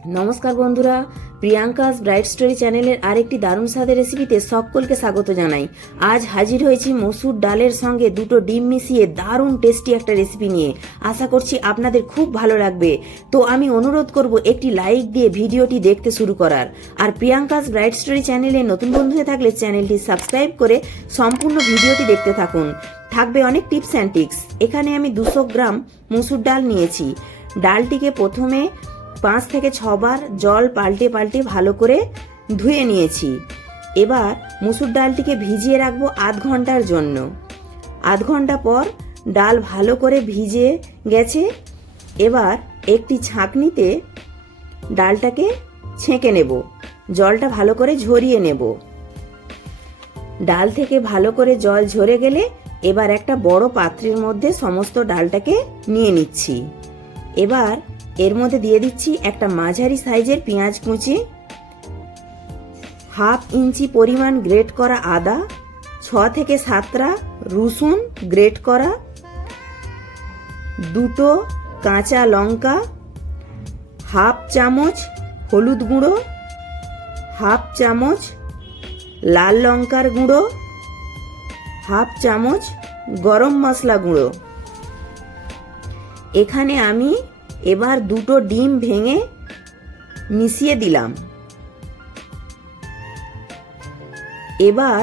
নমস্কার বন্ধুরা, Priyanka's bright story চ্যানেলের আরেকটি দারুণ স্বাদের রেসিপিতে সকলকে স্বাগত জানাই। আজ হাজির হয়েছি মসুর ডালের সঙ্গে দুটো ডিম মিশিয়ে দারুণ টেস্টি একটা রেসিপি নিয়ে। আশা করছি আপনাদের খুব ভালো লাগবে। তো আমি অনুরোধ করব একটি লাইক দিয়ে ভিডিওটি দেখতে শুরু করার। আর প্রিয়াঙ্কাস ব্রাইট স্টোরি চ্যানেলে নতুন বন্ধু হয়ে থাকলে চ্যানেলটি সাবস্ক্রাইব করে সম্পূর্ণ ভিডিওটি দেখতে থাকুন। থাকবে অনেক টিপস অ্যান্ড ট্রিক্স। এখানে আমি 200 গ্রাম মসুর ডাল নিয়েছি। ডালটিকে প্রথমে 5 থেকে 6 বার জল পাল্টে পাল্টে ভালো করে ধুয়ে নিয়েছি। এবার মসুর ডালটিকে ভিজিয়ে রাখবো আধ ঘন্টার জন্য। আধ ঘন্টা পর ডাল ভালো করে ভিজে গেছে। এবার একটি ছাঁকনিতে ডালটাকে ছেঁকে নেব, জলটা ভালো করে ঝরিয়ে নেব। ডাল থেকে ভালো করে জল ঝরে গেলে এবার একটা বড় পাত্রের মধ্যে সমস্ত ডালটাকে নিয়ে নিচ্ছি। এবার এর মধ্যে দিয়ে দিচ্ছি একটা মাঝারি সাইজের পেঁয়াজ কুচি, 1/2 ইঞ্চি পরিমাণ গ্রেট করা আদা, 6 থেকে 7টা রসুন গ্রেট করা, 2টো কাঁচা লঙ্কা, 1/2 চামচ হলুদ গুঁড়ো, 1/2 চামচ লাল লঙ্কার গুঁড়ো, 1/2 চামচ গরম মশলা গুঁড়ো। এখানে আমি এবার 2টো ডিম ভেঙে মিশিয়ে দিলাম। এবার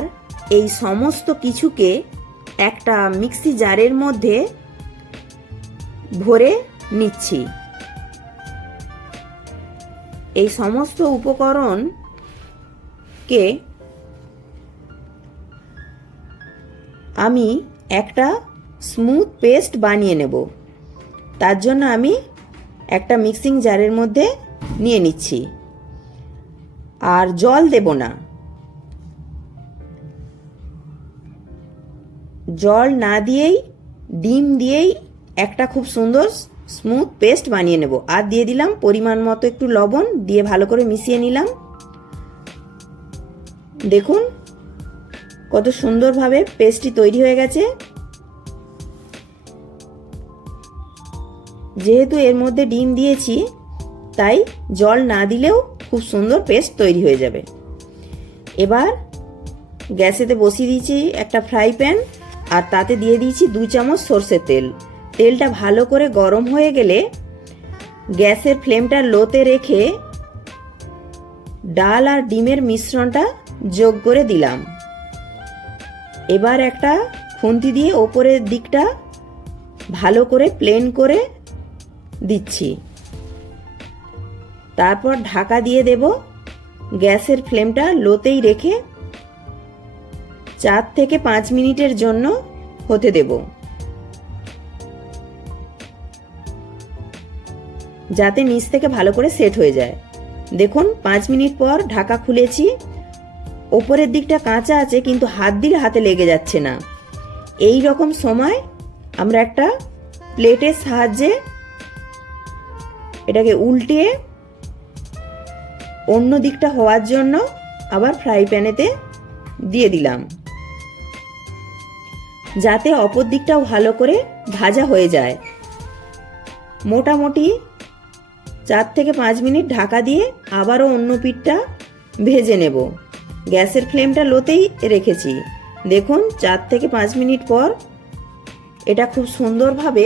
এই সমস্ত কিছুকে একটা মিক্সি জারের মধ্যে ভরে নিচ্ছি। এই সমস্ত উপকরণকে আমি একটা স্মুথ পেস্ট বানিয়ে নেব। তার জন্য আমি একটা মিক্সিং জারের মধ্যে নিয়ে নিচ্ছি। আর জল দেব না, জল না দিয়েই ডিম দিয়েই একটা খুব সুন্দর স্মুথ পেস্ট বানিয়ে নেব। আর দিয়ে দিলাম পরিমাণ মতো একটু লবণ, দিয়ে ভালো করে মিশিয়ে নিলাম। দেখুন কত সুন্দরভাবে পেস্টটি তৈরি হয়ে গেছে। যেহেতু এর মধ্যে ডিম দিয়েছি তাই জল না দিলেও খুব সুন্দর পেস্ট তৈরি হয়ে যাবে। এবার গ্যাসেতে বসিয়ে দিয়েছি একটা ফ্রাই প্যান, আর তাতে দিয়ে দিয়েছি 2 চামচ সর্ষের তেল। তেলটা ভালো করে গরম হয়ে গেলে গ্যাসের ফ্লেমটা লোতে রেখে ডাল আর ডিমের মিশ্রণটা যোগ করে দিলাম। এবার একটা খুন্তি দিয়ে ওপরের দিকটা ভালো করে প্লেন করে দিচ্ছি। তারপর ঢাকা দিয়ে দেব। গ্যাসের ফ্লেমটা লোতেই রেখে 4 থেকে 5 মিনিটের জন্য হতে দেব, যাতে নিচ থেকে ভালো করে সেট হয়ে যায়। দেখুন 5 মিনিট পর ঢাকা খুলেছি। ওপরের দিকটা কাঁচা আছে কিন্তু হাত দিলে হাতে লেগে যাচ্ছে না। এই রকম সময় আমরা একটা প্লেটের সাহায্যে এটাকে উল্টিয়ে অন্য দিকটা হওয়ার জন্য আবার ফ্রাই প্যানেতে দিয়ে দিলাম, যাতে অপর দিকটাও ভালো করে ভাজা হয়ে যায়। মোটামুটি 4 থেকে 5 মিনিট ঢাকা দিয়ে আবারও অন্য পিঠটা ভেজে নেব। গ্যাসের ফ্লেমটা লোতেই রেখেছি। দেখুন 4 থেকে 5 মিনিট পর এটা খুব সুন্দরভাবে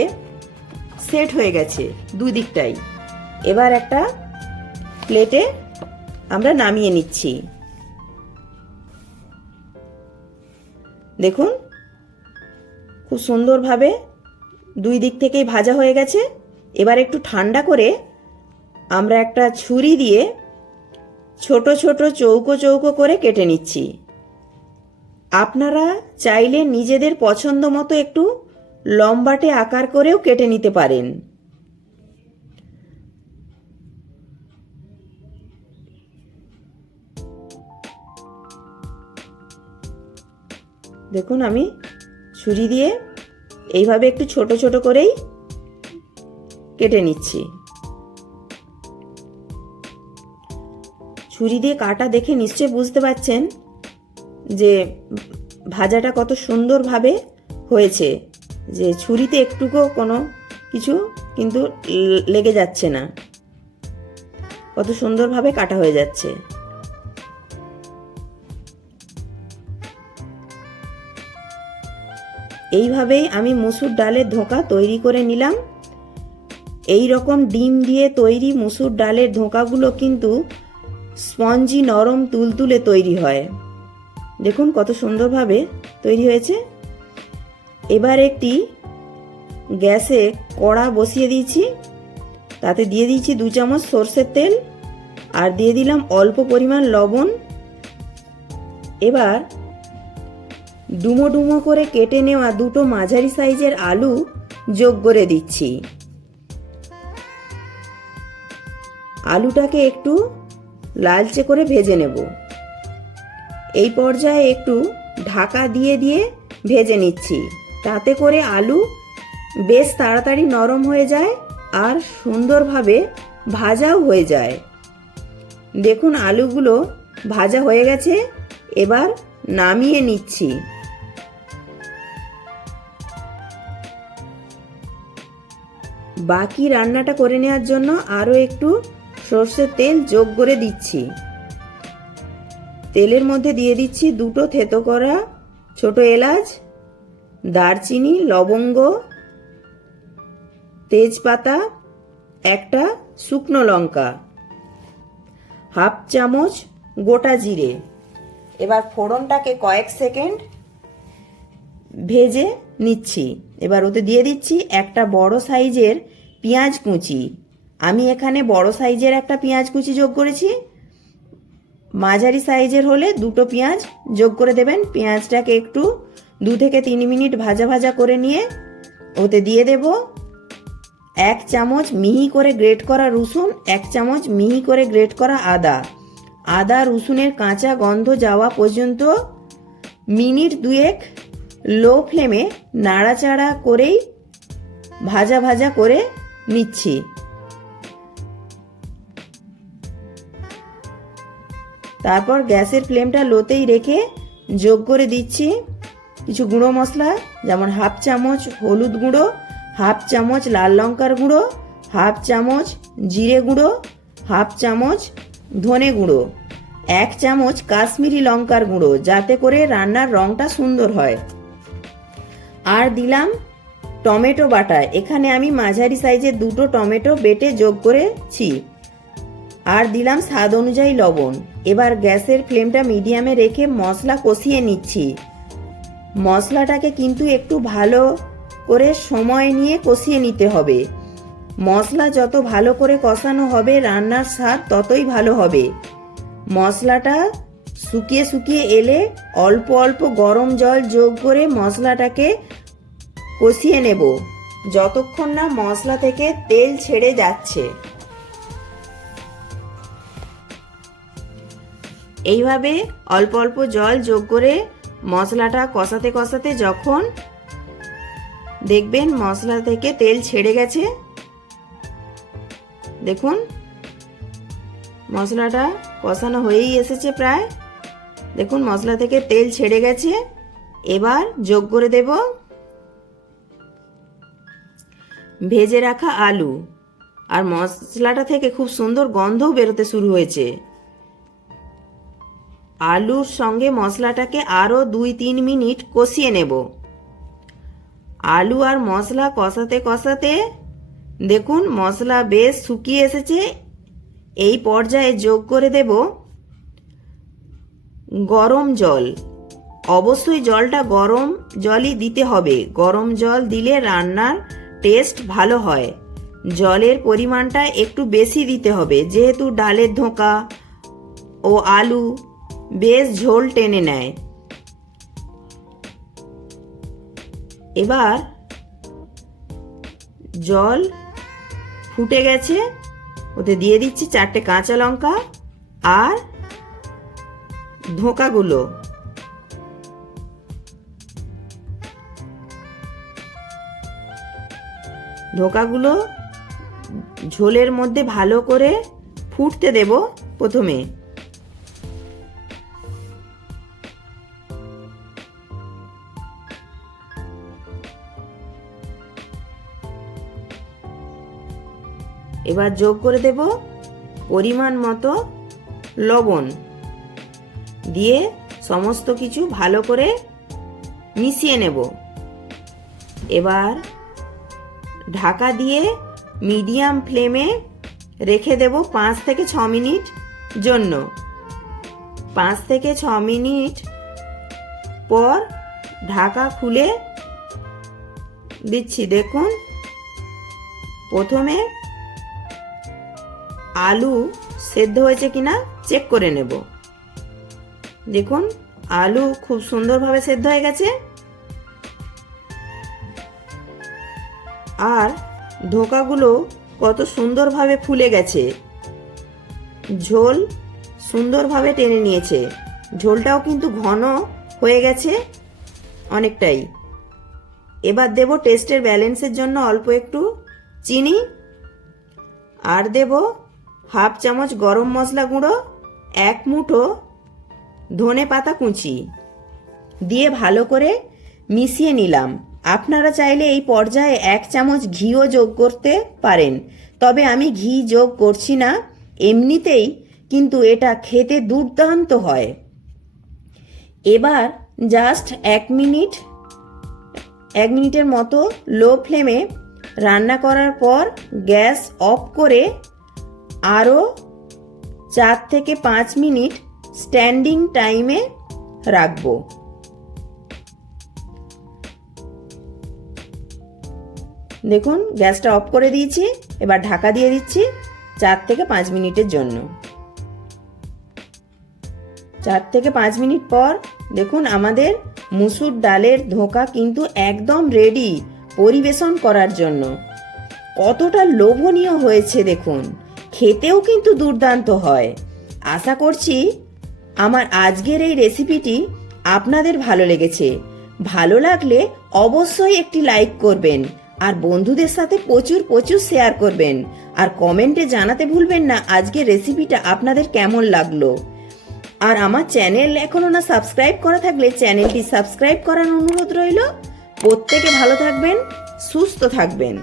সেট হয়ে গেছে দুই দিকটাই। এবার একটা প্লেটে আমরা নামিয়ে নিচ্ছি। দেখুন খুব সুন্দরভাবে দুই দিক থেকেই ভাজা হয়ে গেছে। এবার একটু ঠান্ডা করে আমরা একটা ছুরি দিয়ে ছোট ছোট চৌকো চৌকো করে কেটে নিচ্ছি। আপনারা চাইলে নিজেদের পছন্দ মতো একটু লম্বাটে আকার করেও কেটে নিতে পারেন। দেখুন আমি ছুরি দিয়ে এইভাবে একটু ছোট ছোট করেই কেটে নিচ্ছি। ছুরি দিয়ে কাটা দেখে নিশ্চয়ই বুঝতে পারছেন যে ভাজাটা কত সুন্দরভাবে হয়েছে, যে ছুরিতে একটুকু কোনো কিছু কিন্তু লেগে যাচ্ছে না। কত সুন্দরভাবে কাটা হয়ে যাচ্ছে। এইভাবেই আমি মসুর ডালের ধোঁকা তৈরি করে নিলাম। এই রকম ডিম দিয়ে তৈরি মসুর ডালের ধোঁকাগুলো কিন্তু স্পঞ্জি নরম তুলতুলে তৈরি হয়। দেখুন কত সুন্দরভাবে তৈরি হয়েছে। এবার একটি গ্যাসে কড়া বসিয়ে দিয়েছি, তাতে দিয়ে দিয়েছি 2 চামচ সর্ষের তেল আর দিয়ে দিলাম অল্প পরিমাণ লবণ। এবার ডুমো ডুমো করে কেটে নেওয়া 2টো মাঝারি সাইজের আলু যোগ করে দিচ্ছি। আলুটাকে একটু লালচে করে ভেজে নেব। এই পর্যায়ে একটু ঢাকা দিয়ে দিয়ে ভেজে নিচ্ছি, তাতে করে আলু বেশ তাড়াতাড়ি নরম হয়ে যায় আর সুন্দরভাবে ভাজাও হয়ে যায়। দেখুন আলুগুলো ভাজা হয়ে গেছে, এবার নামিয়ে নিচ্ছি। বাকি রান্নাটা করে নেওয়ার জন্য আরও একটু সর্ষের তেল যোগ করে দিচ্ছি। তেলের মধ্যে দিয়ে দিচ্ছি 2টো থেতো করা ছোট এলাচ, দারচিনি, লবঙ্গ, তেজপাতা, একটা শুকনো লঙ্কা, হাফ চামচ গোটা জিরে। এবার ফোড়নটাকে কয়েক সেকেন্ড ভেজে নিচ্ছি। এবার ওতে দিয়ে দিচ্ছি একটা বড় সাইজের পেঁয়াজ কুচি। আমি এখানে বড় সাইজের একটা পেঁয়াজ কুচি যোগ করেছি। মাঝারি সাইজের হলে 2টো পেঁয়াজ যোগ করে দেবেন। পেঁয়াজটাকে একটু 2 থেকে 3 মিনিট ভাজা ভাজা করে নিয়ে ওতে দিয়ে দেব 1 চামচ মিহি করে গ্রেট করা রসুন, 1 চামচ মিহি করে গ্রেট করা আদা। আদা রসুনের কাঁচা গন্ধ যাওয়া পর্যন্ত মিনিট 2 লো ফ্লেমে নাড়াচাড়া করেই ভাজা ভাজা করে নিচ্ছি। তারপর গ্যাসের ফ্লেমটা লোতেই রেখে যোগ করে দিচ্ছি কিছু গুঁড়ো মশলা, যেমন হাফ চামচ হলুদ গুঁড়ো, হাফ চামচ লাল লঙ্কার গুঁড়ো, হাফ চামচ জিরে গুঁড়ো, হাফ চামচ ধনে গুঁড়ো, 1 চামচ কাশ্মীরি লঙ্কার গুঁড়ো, যাতে করে রান্নার রঙটা সুন্দর হয়। আর দিলাম টমেটো বাটা। এখানে আমি মাঝারি সাইজের 2টো টমেটো বেটে যোগ করেছি। আর দিলাম স্বাদ অনুযায়ী লবণ। এবার গ্যাসের ফ্লেমটা মিডিয়ামে রেখে মশলা কষিয়ে নিচ্ছি। মশলাটাকে কিন্তু একটু ভালো করে সময় নিয়ে কষিয়ে নিতে হবে। মশলা যত ভালো করে কষানো হবে রান্নার স্বাদ ততই ভালো হবে। মশলাটা শুকিয়ে শুকিয়ে এলে অল্প অল্প গরম জল যোগ করে মশলাটাকে কষিয়ে নেব যতক্ষণ না মশলা থেকে তেল ছেড়ে যাচ্ছে। এইভাবে অল্প অল্প জল যোগ করে মশলাটা কষাতে কষাতে যখন দেখবেন মশলা থেকে তেল ছেড়ে গেছে, দেখুন মশলাটা কষানো হয়েই এসেছে প্রায়। দেখুন মশলা থেকে তেল ছেড়ে গেছে। এবার যোগ করে দেব ভেজে রাখা আলু। আর মশলাটা থেকে খুব সুন্দর গন্ধও বেরোতে শুরু হয়েছে। আলুর সঙ্গে মশলাটাকে আরও 2-3 মিনিট কষিয়ে নেব। আলু আর মশলা কষাতে কষাতে দেখুন মশলা বেশ শুকিয়ে এসেছে। এই পর্যায়ে যোগ করে দেব গরম জল। অবশ্যই জলটা গরম জলই দিতে হবে। গরম জল দিলে রান্নার টেস্ট ভালো হয়। জলের পরিমাণটা একটু বেশি দিতে হবে, যেহেতু ডালের ধোঁকা ও আলু বেশ ঝোল টেনে নেয়। এবার জল ফুটে গেছে, ওতে দিয়ে দিচ্ছি 4টে কাঁচা লঙ্কা আর ধোঁকাগুলো। ধোঁকাগুলো ঝোলের মধ্যে ভালো করে ফুটতে দেব প্রথমে। এবার যোগ করে দেব পরিমাণ মতো লবণ দিয়ে সমস্ত কিছু ভালো করে মিশিয়ে নেব। এবার ঢাকা দিয়ে মিডিয়াম ফ্লেমে রেখে দেব 5 থেকে 6 মিনিট জন্য। 5 থেকে 6 মিনিট পর ঢাকা খুলে দিচ্ছি। দেখুন, প্রথমে আলু সেদ্ধ হয়েছে কিনা চেক করে নেব। দেখুন, আলু খুব সুন্দরভাবে সেদ্ধ হয়ে গেছে আর ধোকাগুলো কত সুন্দরভাবে ফুলে গেছে। ঝোল সুন্দরভাবে টেনে নিয়েছে, ঝোলটাও কিন্তু ঘন হয়ে গেছে অনেকটাই। এবার দেব টেস্টের ব্যালেন্সের জন্য অল্প একটু চিনি আর দেব হাফ চামচ গরম মশলা গুঁড়ো, 1 মুঠো ধনে পাতা কুচি দিয়ে ভালো করে মিশিয়ে নিলাম। আপনারা চাইলে এই পর্যায়ে 1 চামচ ঘিও যোগ করতে পারেন, তবে আমি ঘি যোগ করছি না, এমনিতেই কিন্তু এটা খেতে দুর্দান্ত হয়। এবার জাস্ট 1 মিনিটের মতো লো ফ্লেমে রান্না করার পর গ্যাস অফ করে আরও 4 থেকে 5 মিনিট স্ট্যান্ডিং টাইমে রাখবো। দেখুন, গ্যাসটা অফ করে দিয়েছি। এবার ঢাকা দিয়ে দিচ্ছি 4 থেকে 5 মিনিটের জন্য। 4 থেকে 5 মিনিট পর দেখুন আমাদের মুসুর ডালের ধোঁকা কিন্তু একদম রেডি পরিবেশন করার জন্য। কতটা লোভনীয় হয়েছে দেখুন, খেতেও কিন্তু দুর্দান্ত হয়। আশা করছি আমার আজকের এই রেসিপিটি আপনাদের ভালো লেগেছে। ভালো লাগলে অবশ্যই একটি লাইক করবেন আর বন্ধুদের সাথে প্রচুর শেয়ার করবেন আর কমেন্টে জানাতে ভুলবেন না আজকের রেসিপিটা আপনাদের কেমন লাগলো। আর আমার চ্যানেল এখনো না সাবস্ক্রাইব করা থাকলে চ্যানেলটি সাবস্ক্রাইব করার অনুরোধ রইল। প্রত্যেকে ভালো থাকবেন, সুস্থ থাকবেন।